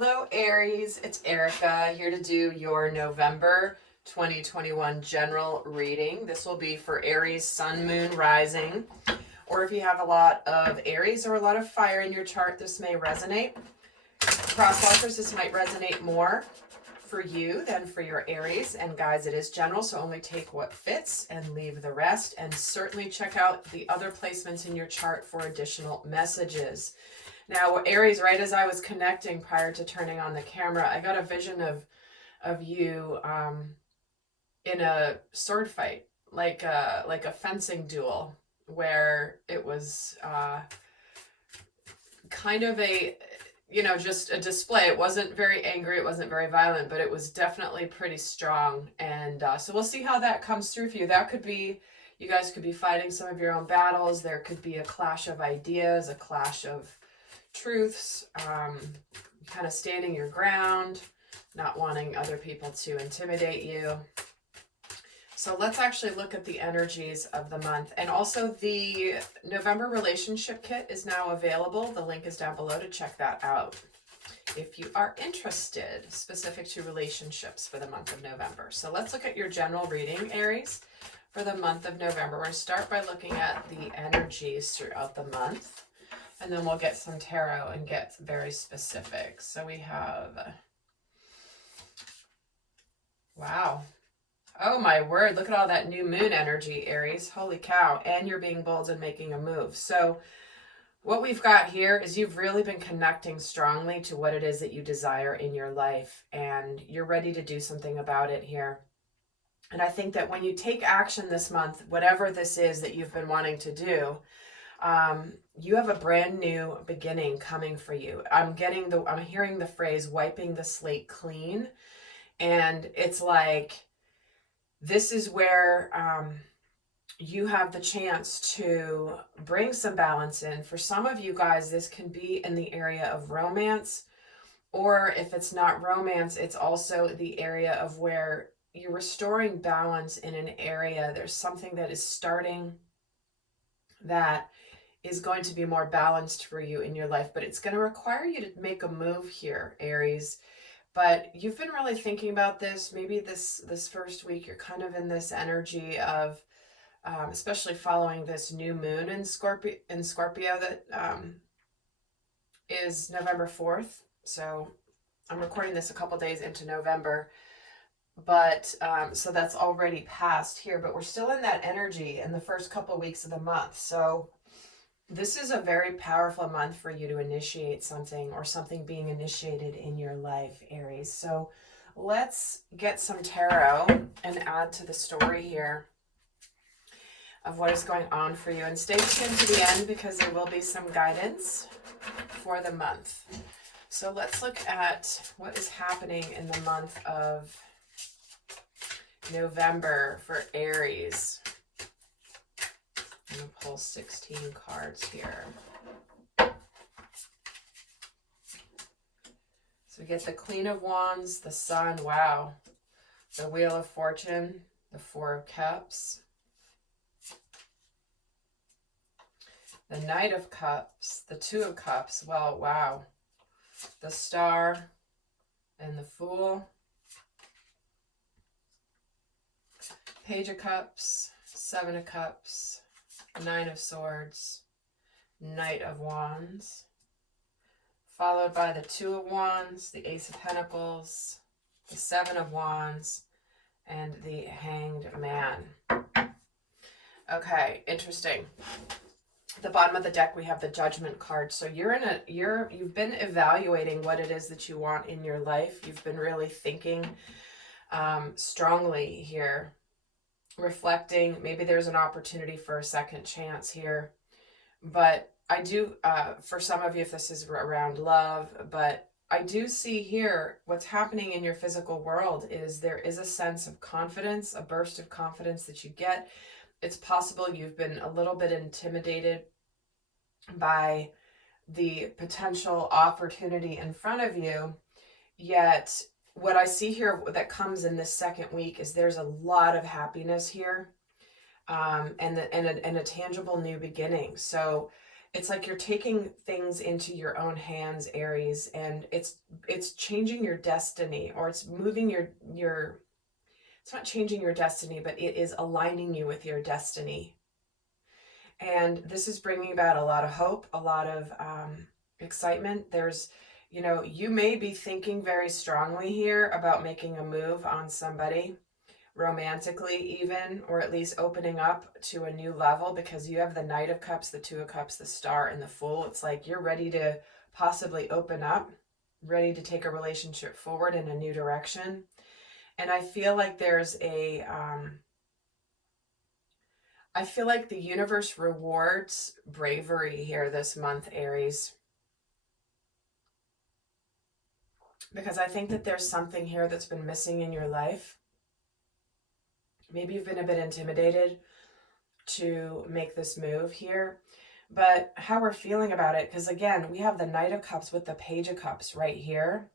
Hello Aries, it's Erica here to do your November 2021 general reading. This will be for Aries, Sun, Moon, Rising, or if you have a lot of Aries or a lot of fire in your chart, this may resonate. Crosswalkers, this might resonate more for you than for your Aries. And guys, it is general, so only take what fits and leave the rest. And certainly check out the other placements in your chart for additional messages. Now, Aries, right as I was connecting prior to turning on the camera, I got a vision of you in a sword fight, like a fencing duel, where it was kind of a, just a display. It wasn't very angry, it wasn't very violent, but it was definitely pretty strong. And so we'll see how that comes through for you. That could be, you guys could be fighting some of your own battles. There could be a clash of ideas, a clash of truths, kind of standing your ground, not wanting other people to intimidate you. So let's actually look at the energies of the month. And also the November relationship kit is now available. The link is down below to check that out if you are interested, specific to relationships for the month of November. So let's look at your general reading, Aries, for the month of November. We're going to start by looking at the energies throughout the month. And then we'll get some tarot and get very specific. So we have, wow. Oh my word, look at all that new moon energy, Aries. Holy cow. And you're being bold and making a move. So what we've got here is you've really been connecting strongly to what it is that you desire in your life. And you're ready to do something about it here. And I think that when you take action this month, whatever this is that you've been wanting to do, you have a brand new beginning coming for you. I'm hearing the phrase wiping the slate clean. And it's like, this is where, you have the chance to bring some balance in. For some of you guys, this can be in the area of romance, or if it's not romance, it's also the area of where you're restoring balance in an area. There's something that is starting that is going to be more balanced for you in your life, but it's going to require you to make a move here, Aries. But you've been really thinking about this. Maybe this first week, you're kind of in this energy of, especially following this new moon in Scorpio that is November 4th. So I'm recording this a couple days into November. But so that's already passed here, but we're still in that energy in the first couple of weeks of the month. So this is a very powerful month for you to initiate something, or something being initiated in your life, Aries. So let's get some tarot and add to the story here of what is going on for you. And stay tuned to the end because there will be some guidance for the month. So let's look at what is happening in the month of November for Aries. I'm going to pull 16 cards here. So we get the Queen of Wands, the Sun, wow. The Wheel of Fortune, the Four of Cups. The Knight of Cups, the Two of Cups, well, wow. The Star and the Fool. Page of Cups, Seven of Cups, Nine of Swords, Knight of Wands, followed by the Two of Wands, the Ace of Pentacles, the Seven of Wands, and the Hanged Man. Okay, interesting. At the bottom of the deck, we have the Judgment card. So you've been evaluating what it is that you want in your life. You've been really thinking strongly here. Reflecting, maybe there's an opportunity for a second chance here, but I do, for some of you, if this is around love, but I do see here what's happening in your physical world is there is a sense of confidence, a burst of confidence that you get. It's possible you've been a little bit intimidated by the potential opportunity in front of you, yet what I see here that comes in this second week is there's a lot of happiness here, and a tangible new beginning. So it's like you're taking things into your own hands, Aries, and it's it's changing your destiny, or it's moving your it's not changing your destiny, but it is aligning you with your destiny. And this is bringing about a lot of hope, a lot of excitement. There's, you know, you may be thinking very strongly here about making a move on somebody, romantically even, or at least opening up to a new level, because you have the Knight of Cups, the Two of Cups, the Star, and the Fool. It's like you're ready to possibly open up, ready to take a relationship forward in a new direction. And I feel like there's a, I feel like the universe rewards bravery here this month, Aries. Because I think that there's something here that's been missing in your life. Maybe you've been a bit intimidated to make this move here. But how we're feeling about it, because again, we have the Knight of Cups with the Page of Cups right here.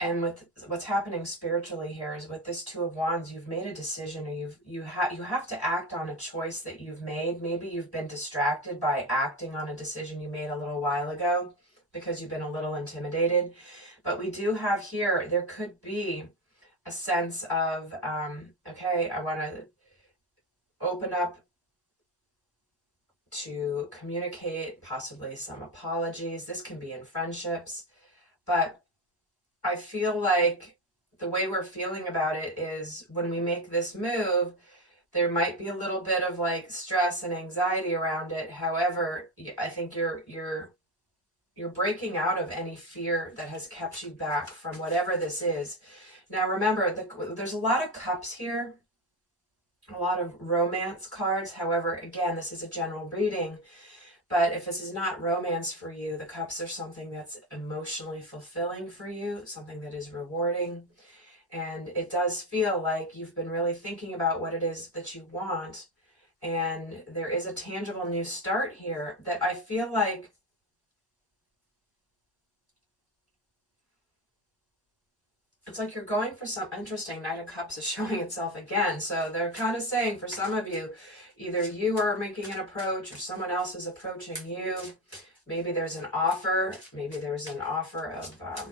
And with what's happening spiritually here is with this Two of Wands, you've made a decision, or you have to act on a choice that you've made. Maybe you've been distracted by acting on a decision you made a little while ago because you've been a little intimidated. But we do have here, there could be a sense of, okay, I want to open up to communicate, possibly some apologies. This can be in friendships, but I feel like the way we're feeling about it is when we make this move, there might be a little bit of like stress and anxiety around it. However, I think you're breaking out of any fear that has kept you back from whatever this is. Now, remember, there's a lot of cups here, a lot of romance cards. However, again, this is a general reading. But if this is not romance for you, the cups are something that's emotionally fulfilling for you, something that is rewarding. And it does feel like you've been really thinking about what it is that you want. And there is a tangible new start here that I feel like it's like you're going for some interesting. Knight of Cups is showing itself again. So they're kind of saying for some of you, either you are making an approach or someone else is approaching you. Maybe there's an offer. Maybe there's an offer of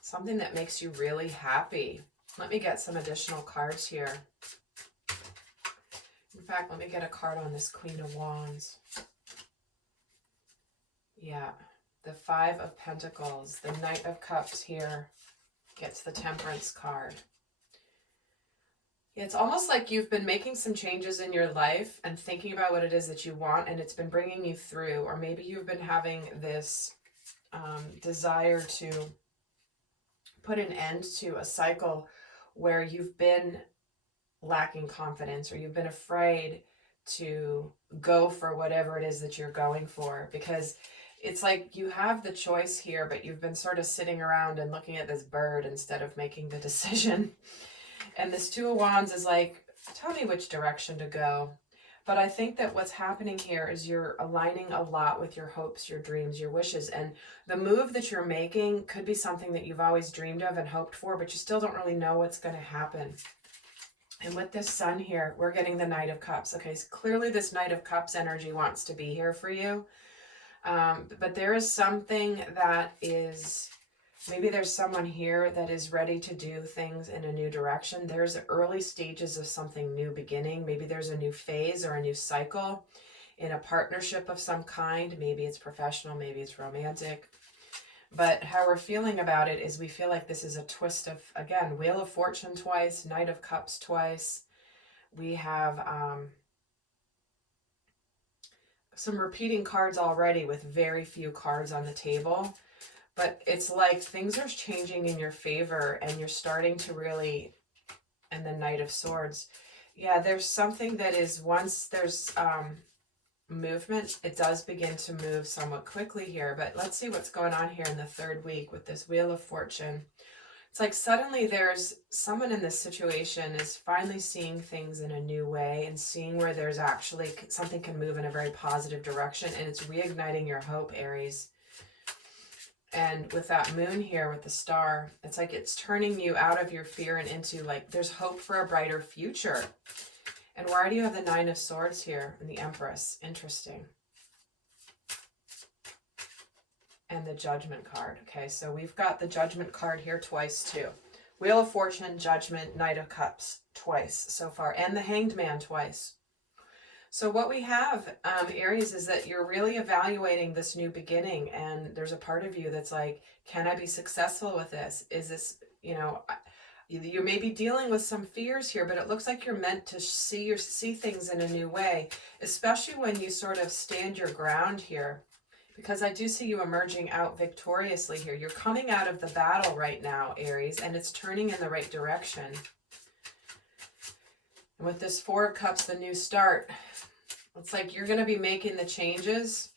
something that makes you really happy. Let me get some additional cards here. In fact, let me get a card on this Queen of Wands. Yeah, the Five of Pentacles, the Knight of Cups here gets the Temperance card. It's almost like you've been making some changes in your life and thinking about what it is that you want, and it's been bringing you through. Or maybe you've been having this desire to put an end to a cycle where you've been lacking confidence, or you've been afraid to go for whatever it is that you're going for. Because it's like you have the choice here, but you've been sort of sitting around and looking at this bird instead of making the decision. And this Two of Wands is like, tell me which direction to go. But I think that what's happening here is you're aligning a lot with your hopes, your dreams, your wishes. And the move that you're making could be something that you've always dreamed of and hoped for, but you still don't really know what's going to happen. And with this Sun here, we're getting the Knight of Cups. Okay, so clearly this Knight of Cups energy wants to be here for you. But there is something that is... Maybe there's someone here that is ready to do things in a new direction. There's early stages of something new beginning. Maybe there's a new phase or a new cycle in a partnership of some kind. Maybe it's professional, maybe it's romantic. But how we're feeling about it is we feel like this is a twist of, again, Wheel of Fortune twice, Knight of Cups twice. We have some repeating cards already with very few cards on the table. But it's like things are changing in your favor and you're starting to really, and the Knight of Swords. Yeah, there's something that is, once there's movement, it does begin to move somewhat quickly here. But let's see what's going on here in the third week with this Wheel of Fortune. It's like suddenly there's someone in this situation is finally seeing things in a new way and seeing where there's actually something can move in a very positive direction. And it's reigniting your hope, Aries. And with that moon here with the star, it's like it's turning you out of your fear and into like there's hope for a brighter future. And why do you have the Nine of Swords here and the Empress? Interesting. and the Judgment card. Okay, so we've got the Judgment card here twice too. Wheel of Fortune, Judgment, Knight of Cups twice so far, and the Hanged Man twice. So what we have, Aries, is that you're really evaluating this new beginning, and there's a part of you that's like, can I be successful with this? Is this, you know, you may be dealing with some fears here, but it looks like you're meant to see things in a new way, especially when you sort of stand your ground here. Because I do see you emerging out victoriously here. You're coming out of the battle right now, Aries, and it's turning in the right direction. And with this Four of Cups, the new start, it's like you're going to be making the changes.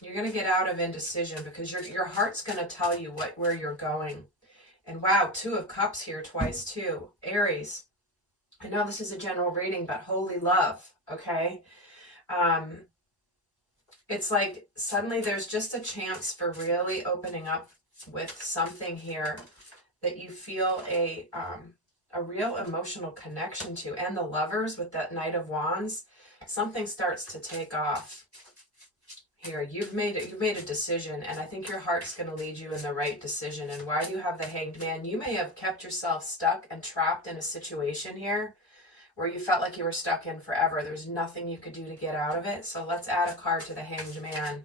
You're going to get out of indecision because your heart's going to tell you where you're going. And wow, Two of Cups here twice too. Aries, I know this is a general reading, but holy love, okay? It's like suddenly there's just a chance for really opening up with something here that you feel a real emotional connection to. And the Lovers with that Knight of Wands, something starts to take off here. You've made a decision, and I think your heart's going to lead you in the right decision. And why do you have the Hanged Man? You may have kept yourself stuck and trapped in a situation here where you felt like you were stuck in forever. There's nothing you could do to get out of it. So let's add a card to the Hanged Man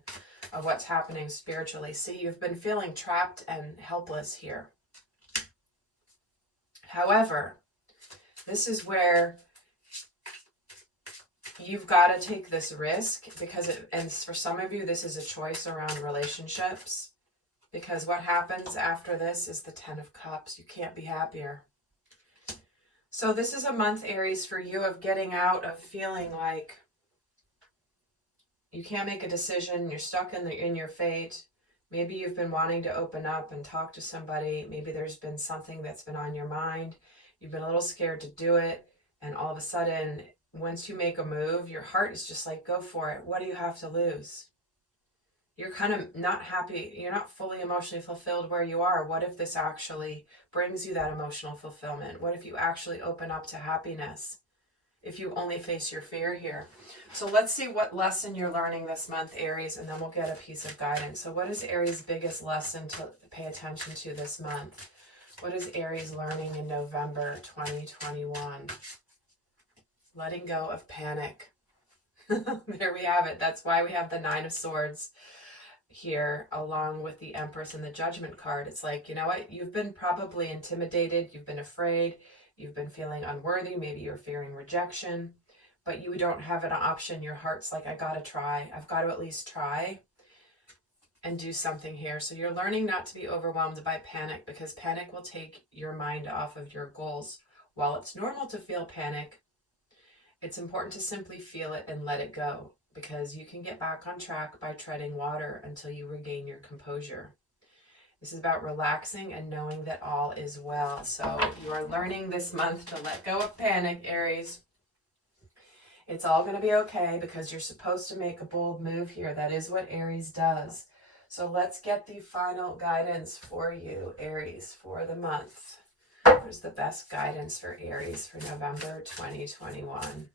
of what's happening spiritually. See, you've been feeling trapped and helpless here. However, this is where you've got to take this risk because and for some of you, this is a choice around relationships, because what happens after this is the Ten of Cups. You can't be happier. So this is a month, Aries, for you of getting out of feeling like you can't make a decision. You're stuck in your fate. Maybe you've been wanting to open up and talk to somebody. Maybe there's been something that's been on your mind. You've been a little scared to do it. And all of a sudden, once you make a move, your heart is just like, go for it. What do you have to lose? You're kind of not happy. You're not fully emotionally fulfilled where you are. What if this actually brings you that emotional fulfillment? What if you actually open up to happiness? If you only face your fear here. So let's see what lesson you're learning this month, Aries, and then we'll get a piece of guidance. So what is Aries' biggest lesson to pay attention to this month? What is Aries learning in November 2021? Letting go of panic. There we have it. That's why we have the Nine of Swords here along with the Empress and the Judgment card. It's like, you know what? You've been probably intimidated. You've been afraid. You've been feeling unworthy. Maybe you're fearing rejection, but you don't have an option. Your heart's like, I gotta try. I've got to at least try and do something here. So you're learning not to be overwhelmed by panic, because panic will take your mind off of your goals. While it's normal to feel panic, it's important to simply feel it and let it go, because you can get back on track by treading water until you regain your composure. This is about relaxing and knowing that all is well. So you are learning this month to let go of panic, Aries. It's all going to be okay, because you're supposed to make a bold move here. That is what Aries does. So let's get the final guidance for you, Aries, for the month. Here's the best guidance for Aries for November 2021.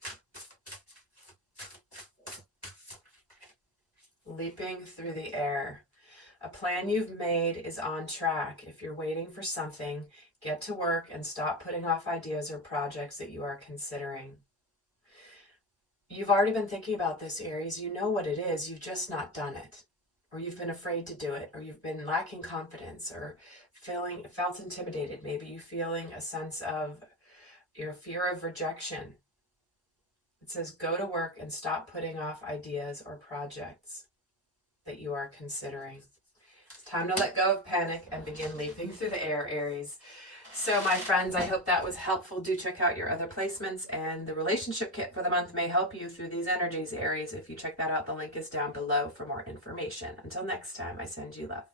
Leaping through the air. A plan you've made is on track. If you're waiting for something, get to work and stop putting off ideas or projects that you are considering. You've already been thinking about this, Aries. You know what it is. You've just not done it. Or you've been afraid to do it. Or you've been lacking confidence, or felt intimidated. Maybe you feeling a sense of your fear of rejection. It says go to work and stop putting off ideas or projects that you are considering. It's time to let go of panic and begin leaping through the air, Aries. So my friends, I hope that was helpful. Do check out your other placements, and the relationship kit for the month may help you through these energies, Aries. If you check that out, the link is down below for more information. Until next time, I send you love.